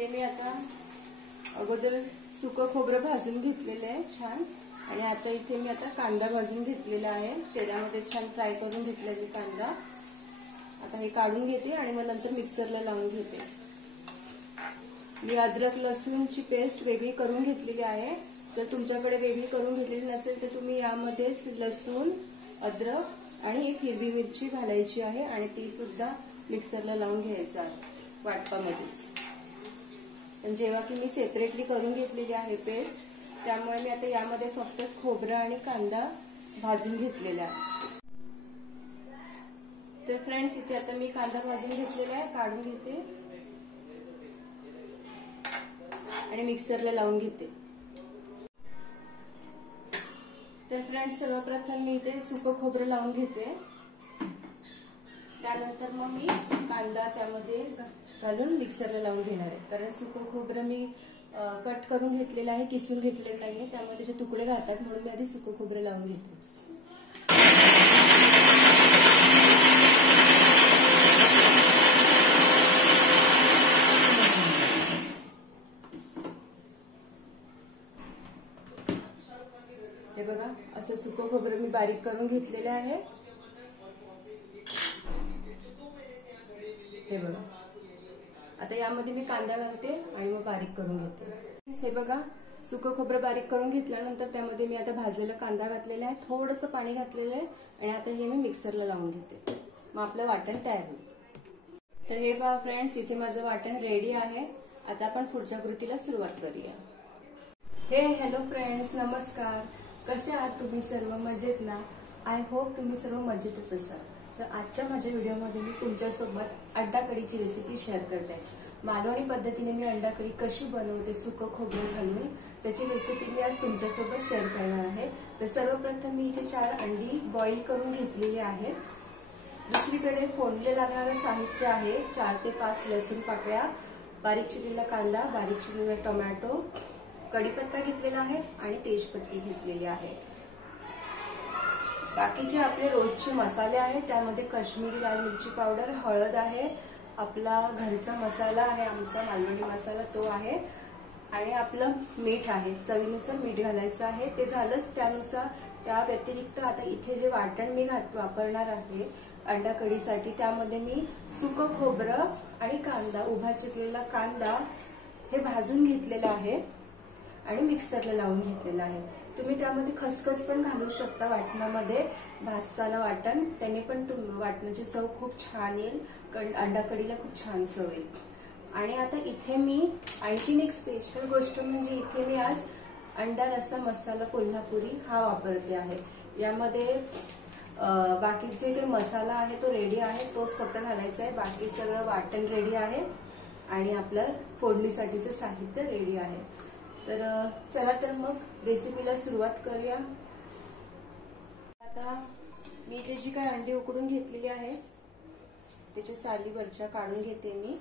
इथे मी आता अगोदर सुकं खोबरं भाजून घेतलेलं आहे छान, आणि आता इथे मी आता कांदा भाजून घेतलेला आहे, तेलामध्ये छान फ्राय करून घेतला मी कांदा। आता हे काढून घेते आणि मग नंतर मिक्सरला लावून घेते। मी अद्रक लसूणची पेस्ट वेगळी करून घेतलेली आहे, जर तुमच्याकडे वेगळी करून घेतलेली नसेल तर तुम्ही यामध्येच लसूण, अद्रक आणि एक हिरवी मिरची घालायची आहे आणि ती सुद्धा मिक्सरला लावून घ्यायचं आहे वाटपामध्येच। पण जेव्हा की मी सेपरेटली करून घेतलेली आहे पेस्ट, त्यामुळे मी आता यामध्ये फक्तच खोबरं आणि कांदा भाजून घेतलेला आहे। तर फ्रेंड्स इथे आता मी कांदा भाजून घेतलेला आहे, काढून घेते आणि मिक्सरला लावून घेते। तर फ्रेंड्स सर्वप्रथम मी इथे सुकं खोबरं लावून घेते, त्यानंतर मग मी कांदा त्यामध्ये घालून मिक्सरला लावून घेणार आहे। कारण सुकं खोबरं मी कट करून घेतलेलं आहे, किसून घेतलेलं नाहीये, त्यामुळे त्याचे तुकडे राहतात, म्हणून मी आधी सुकं खोबरं लावून घेते। हे बघा असं सुकं खोबरं मी बारीक करून घेतलेलं आहे। हे बघा आता यामध्ये मी कांदा घालते आणि मग बारीक करून घेते। हे बघा सुकं खोबरं बारीक करून घेतल्यानंतर त्यामध्ये मी आता भाजलेला कांदा घातलेला आहे, थोडंसं पाणी घातलेलं आहे आणि आता हे मी मिक्सरला लावून घेते, मग आपलं वाटण तयार होईल। तर हे पहा फ्रेंड्स, इथे माझं वाटण रेडी आहे। आता आपण पुढच्या कृतीला सुरुवात करूया। हॅलो फ्रेंड्स, नमस्कार। कसे आहात तुम्ही सर्व? मजेत ना? आय होप तुम्ही सर्व मजेतच असाल। तर आजच्या माझ्या व्हिडिओमध्ये मी तुमच्यासोबत अंडा कढीची रेसिपी शेअर करते। मालवणी पद्धतीने मी अंडा कढी कशी बनवते सुकं खोबरं घालून, त्याची रेसिपी मी आज तुमच्यासोबत शेअर करणार आहे। तर सर्वप्रथम मी इथे 4 अंडी बॉईल करून घेतलेली आहेत। दुसरीकडे फोडणी लागणारं साहित्य आहे 4 ते 5 लसूण पाकळ्या, बारीक चिरलेला कांदा, बारीक चिरलेला टोमॅटो, कढीपत्ता घेतलेला आहे आणि तेजपत्ती घेतलेली आहे। बाकीचे आपले रोजचे मसाले आहेत, त्यामध्ये काश्मीरी लाल मिरची पावडर, हळद आहे, आपला घरचा मसाला आहे, आमचा मालवणी मसाला तो आहे, आणि आपलं मीठ आहे, चवीनुसार मीठ घालायचं आहे। ते झालंच त्यानुसार। त्या व्यतिरिक्त आता इथे जे वाटण मी वापरणार आहे अंडा कढीसाठी, त्यामध्ये मी सुकं खोबरं आणि कांदा, उभा चिरलेला कांदा हे भाजून घेतलेलं आहे आणि मिक्सरला लावून घेतलेलं आहे। तुम्ही त्यामध्ये खसखस पण घालू शकता वाटणामध्ये भाजताना वाटण, त्याने पण वाटणाची चव खूप छान येईल, अंडा कढीला खूप छान चव येईल। आणि आता इथे मी आणखीन एक स्पेशल गोष्ट म्हणजे इथे मी आज अंडा रस्सा मसाला कोल्हापुरी हा वापरते आहे। यामध्ये बाकीचे काही मसाला आहे तो रेडी आहे, तोच फक्त घालायचा आहे, बाकी सगळं वाटण रेडी आहे आणि आपलं फोडणीसाठीचं साहित्य रेडी आहे। तर चला तर मग रेसिपीला सुरुवात करूया। आता मी इथे जी काही अंडी उकडून घेतलेली आहे त्याची साली वरच्या काढून घेते मी।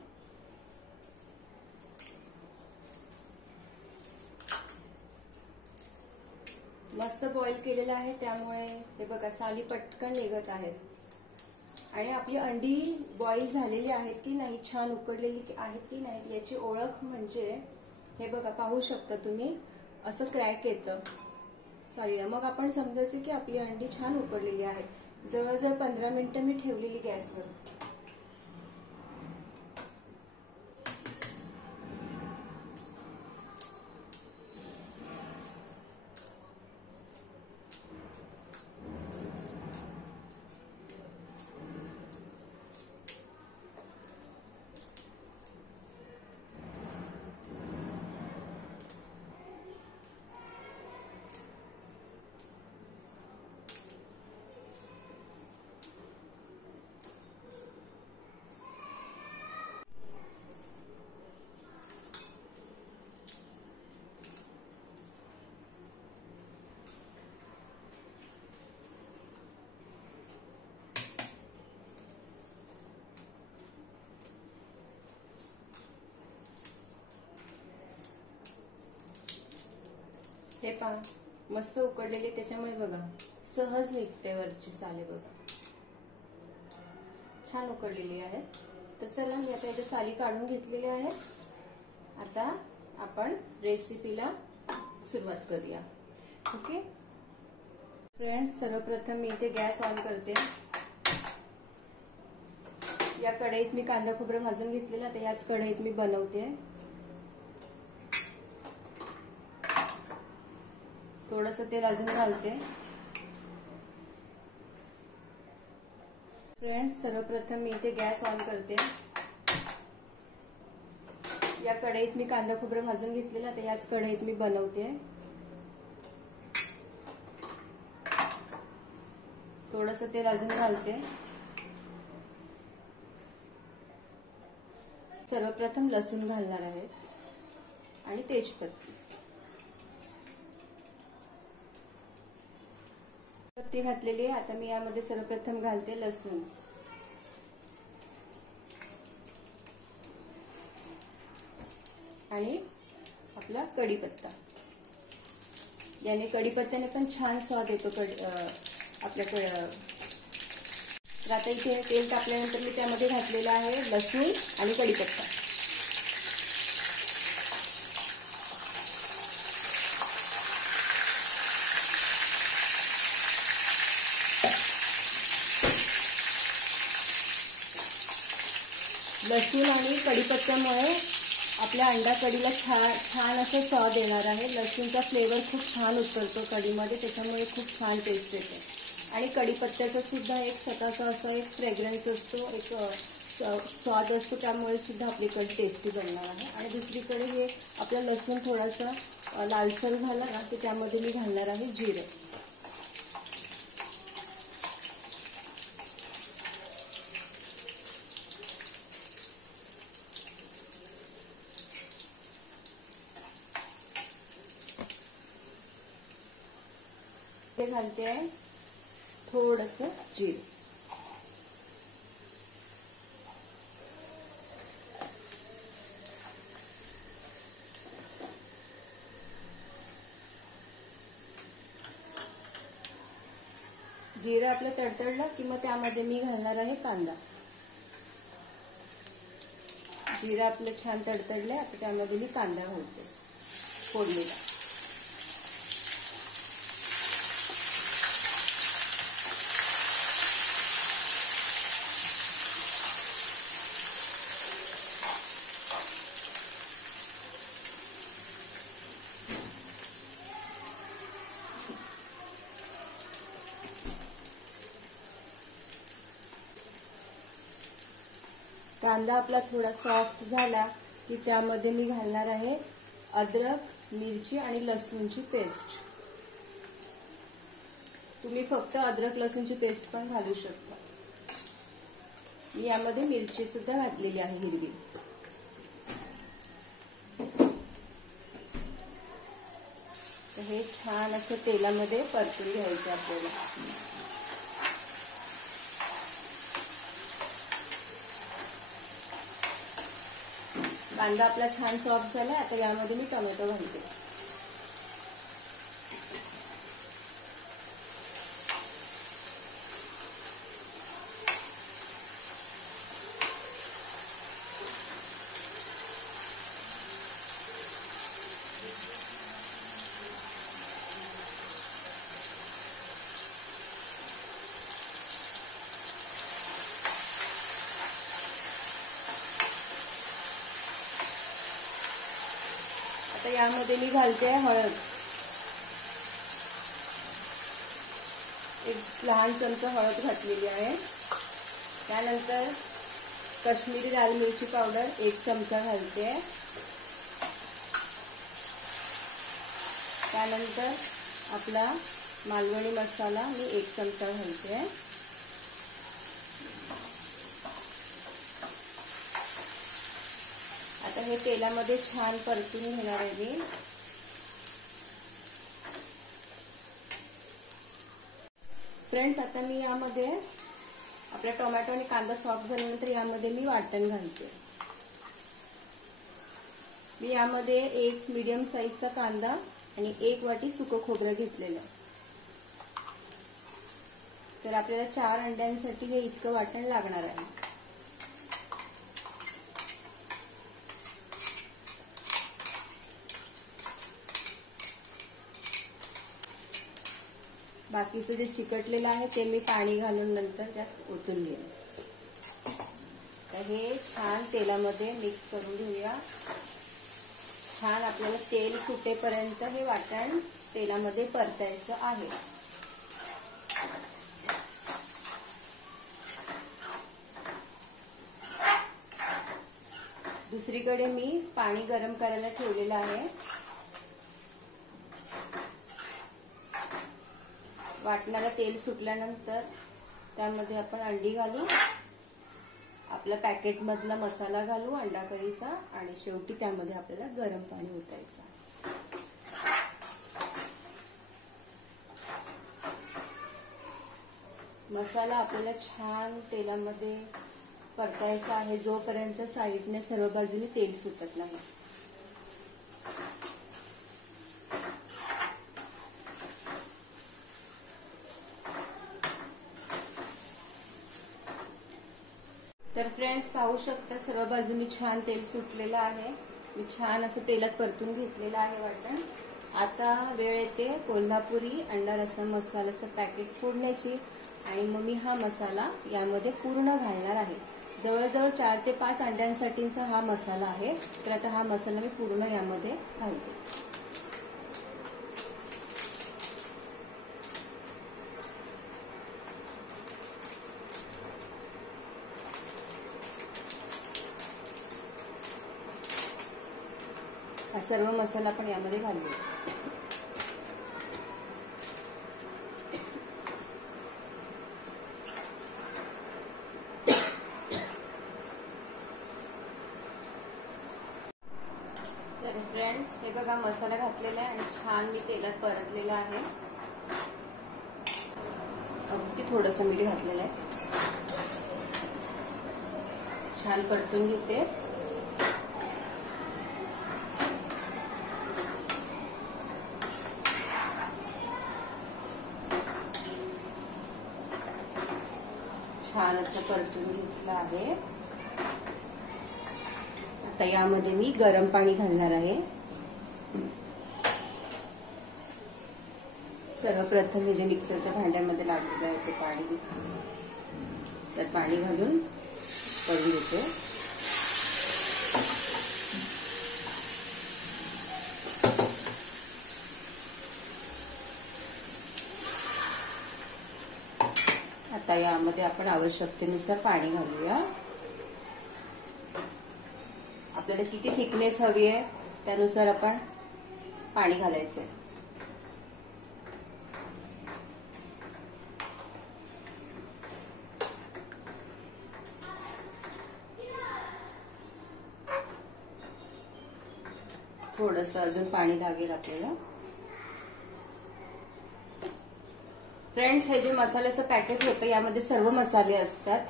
मस्त बॉईल केलेलं आहे, त्यामुळे हे बघा साली पटकन निघत आहेत। आणि आपली अंडी बॉईल झालेली आहेत की नाही, छान उकडलेली आहेत की नाही याची ओळख म्हणजे हे बघा, पाहू शकता तुम्ही, असं क्रॅक येतं सालीला, मग आपण समजायचं की आपली अंडी छान उकडलेली आहे। जवळजवळ 15 मिनिटं मी ठेवलेली गॅसवर। हे पहा मस्त उकडलेले, त्याच्यामुळे बघा सहज निघते वरची साले, बघा छान उकडलेली आहे। तर चला मी आता याची साली काढून घेतलेली आहे आता आपण रेसिपीला सुरुवात करूया. ओके फ्रेंड्स, सर्वप्रथम मी इथे गॅस ऑन करते. या कढईत मी कांदा खोबरं भाजून घेतलेला, तर याच कढईत मी बनवते. थोडंसं तेल अजून घालते. फ्रेंड्स, सर्वप्रथम मी इथे गॅस ऑन करते. या कढईत मी कांदा खोबरं भाजून घेतलेला, तर याच कढईत मी बनवते. थोडंसं तेल अजून घालते. सर्वप्रथम लसूण घालणार आहे आणि तेजपत्ती. पत्ती घातलेली आहे. आता मी यामध्ये सर्वप्रथम घालते लसूण. आणि आपला कढीपत्ता. याने कढीपत्त्याने पण छान स्वाद येतो आपल्याकडे. तर आता इथे तेल तापल्यानंतर मी त्यामध्ये घातलेला आहे लसूण आणि कढीपत्ता. लसूण आणि कढीपत्त्यामुळे आपल्या अंडा कढीला छान असं स्वाद येणार आहे. लसूणचा फ्लेवर खूप छान उतरतो कढीमध्ये, त्याच्यामुळे खूप छान टेस्ट येते. आणि कढीपत्त्याचा सुद्धा एक स्वतःचा असा एक फ्रेग्रन्स असतो, एक स्वाद असतो, त्यामुळे सुद्धा आपली कढी टेस्टी बनणार आहे. आणि दुसरीकडे हे आपला लसूण थोडासा लालसर झाला ना, की त्यामध्ये मी घालणार आहे जिरे. घालते आहे थोडंसं जिरे. जिरे आपलं तडतडलं की मग त्यामध्ये मी घालणार आहे कांदा. जिरे आपलं छान तडतडले. आता त्यामध्ये मी कांदा घालते फोडणीला. कांदा आपला थोडा सॉफ्ट झाला की त्यामध्ये मी घालणार आहे अद्रक, मिरची आणि लसूणची पेस्ट. तुम्ही फक्त अद्रक लसूणची पेस्ट पण घालू शकता. मी यामध्ये मिरची सुद्धा घातलेली आहे हिरवी. तर हे छान असं तेलामध्ये परतून घ्यायचं आपल्याला. कांदा आपला छान सॉफ्ट झाला. आता यामध्ये मी टोमॅटो घालते. आता यामध्ये मी घालते हळद. एक लहान चमचा हळद घातलेली आहे. त्यानंतर काश्मीरी लाल मिरची पावडर 1 चमचा घालते. त्यानंतर आपला मालवणी मसाला मी 1 चमचा घालते. आता हे तेलामध्ये छान परतून घेणार आहे मी. फ्रेंड्स, आता मी यामध्ये आपला टोमॅटो आणि कांदा सॉफ्ट झाल्यानंतर यामध्ये मी वाटण घालते. मी यामध्ये 1 मीडियम साईजचा कांदा आणि 1 वाटी सुकं खोबरं घेतलेलं. तर आपल्याला 4 अंड्यांसाठी हे इतकं वाटण लागणार आहे. बाकीचं जे चिकटलेलं आहे ते मी पाणी घालून नंतर त्यात ओतून घेईन. तर हे छान तेलामध्ये मिक्स करून घेऊया. छान आपल्याला तेल सुटेपर्यंत हे वाटण तेलामध्ये परतायचं आहे. दुसरीकडे मी पाणी गरम करायला ठेवलेलं आहे. वाटणाला तेल सुटल्यानंतर त्यामध्ये आपण अंडी घालू, आपला पॅकेट मधला मसाला घालू अंडा करीचा, आणि शेवटी त्यामध्ये आपल्याला गरम पाणी ओतायचं. मसाला आपल्याला छान तेलामध्ये परतायचा आहे जोपर्यंत साईडने सर्व बाजूने तेल सुटत नाही. तर फ्रेंड्स पाहू शकता सर्व बाजूनी छान तेल सुटलेलं आहे. मी छान असं तेलात परतून घेतलेलं आहे वाटण. आता वेळ येते कोल्हापुरी अंडा रस्सा मसाल्याचं पॅकेट फोडण्याची, आणि मग मी हा मसाला यामध्ये पूर्ण घालणार आहे. जवळजवळ 4 ते 5 अंड्यांसाठीचा हा मसाला आहे. तर आता हा मसाला मी पूर्ण यामध्ये घालते. हा सर्व मसाला आपण यामध्ये घालूया. तर फ्रेंड्स हे बघा मसाला घातलेला आहे आणि छान मी तेलात परतलेला आहे. अगदी थोडंसं मीठ घातलेलं आहे. छान परतून घेते. छान असं परतून घेतलं आहे. आता यामध्ये मी गरम पाणी घालणार आहे. सर्वप्रथम हे जे मिक्सरच्या भांड्यामध्ये लागलेलं आहे ते पाणी त्यात पाणी घालून करून घेते. आता यामध्ये आपण आवश्यकतेनुसार पाणी घालूया. आपल्याला किती थिकनेस हवी आहे त्यानुसार आपण पाणी घालायचं. थोडंसं अजून पाणी लागेल आपल्याला. फ्रेंड्स हे जे मसाल्याचं पॅकेट होतं यामध्ये सर्व मसाले असतात,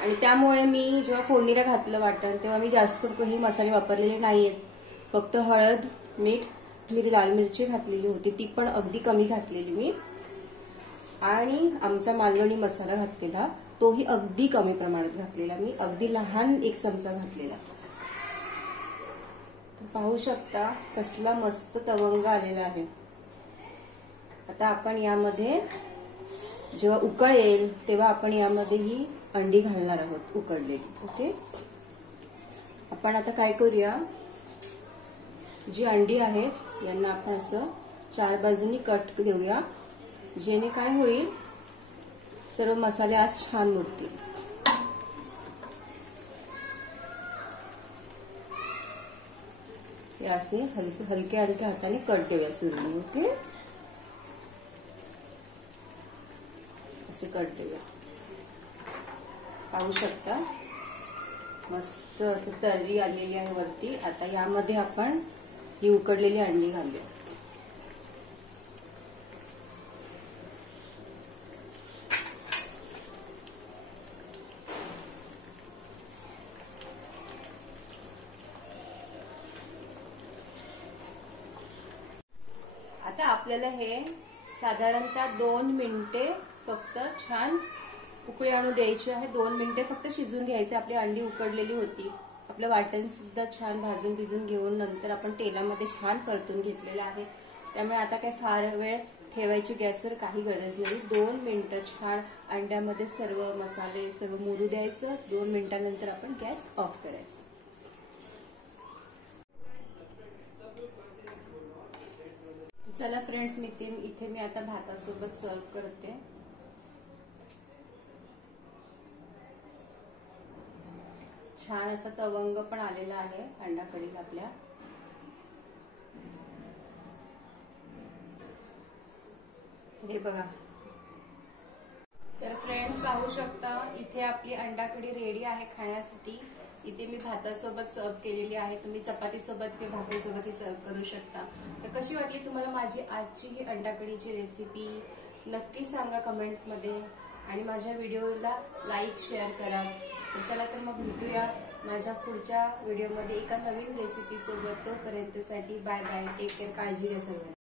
आणि त्यामुळे मी जेव्हा फोडणीला घातलं वाटण तेव्हा मी जास्त काही मसाले वापरलेले नाहीयेत. फक्त हळद, मीठ, लाल मिरची घातलेली होती, ती पण अगदी कमी घातलेली मी, आणि आमचा मालवणी मसाला घातलेला तोही अगदी कमी प्रमाणात घातलेला मी, अगदी लहान 1 चमचा घातलेला. पाहू शकता कसला मस्त तवंग आलेला आहे. आता आपण यामध्ये जेव्हा उकळ येईल तेव्हा आपण यामध्ये ही अंडी घालणार आहोत उकडलेली. ओके, आपण आता काय करूया, जी अंडी आहेत यांना आपण असं 4 बाजूनी कट देऊया, जेणे काय होईल सर्व मसाले आज छान मुरतील. हे असे हलक्या हलक्या हाताने कट देऊया सुरून. ओके, असे कट देऊया. पाहू शकता मस्त असं तर्री आलेली आहे वरती. आता यामध्ये आपण ही उकडलेली अंडी घालूया. आता आपल्याला हे साधारणतः 2 मिनिटे फक्त छान उकळी आणू द्यायची आहे. 2 मिनिटे फक्त शिजून घ्यायचे. आपली अंडी उकडलेली होती, आपलं वाटण सुद्धा छान भाजून भिजून घेऊन नंतर आपण तेलामध्ये छान परतून घेतलेलं आहे. त्यामुळे आता काही फार वेळ ठेवायची गॅसवर काही गरज नाही. 2 मिनिटं छान अंड्यामध्ये सर्व मसाले सर्व मुरू द्यायचं. 2 मिनिटांनंतर आपण गॅस ऑफ करायचा. चला फ्रेंड्स, इथे मी आता भातासोबत सर्व करते. छान असा तवंग पण आलेला आहे अंडा कढीला आपल्या. हे बघा. तर फ्रेंड्स पाहू शकता इथे आपली अंडा कढी रेडी आहे खाण्यासाठी. इथे मी भातासोबत सर्व केलेली आहे. तुम्ही चपाती सोबत किंवा भाकरीसोबतही सर्व करू शकता. तर कशी वाटली तुम्हाला माझी आजची ही अंडा कढीची रेसिपी नक्की सांगा कमेंटमध्ये आणि माझ्या व्हिडिओला लाईक शेअर करा. चला तर मग भेटूया माझ्या पुढच्या व्हिडिओमध्ये एका नवीन रेसिपी सोबत. तोपर्यंतसाठी बाय बाय, टेक केअर, काळजी घ्या सर्वांनी.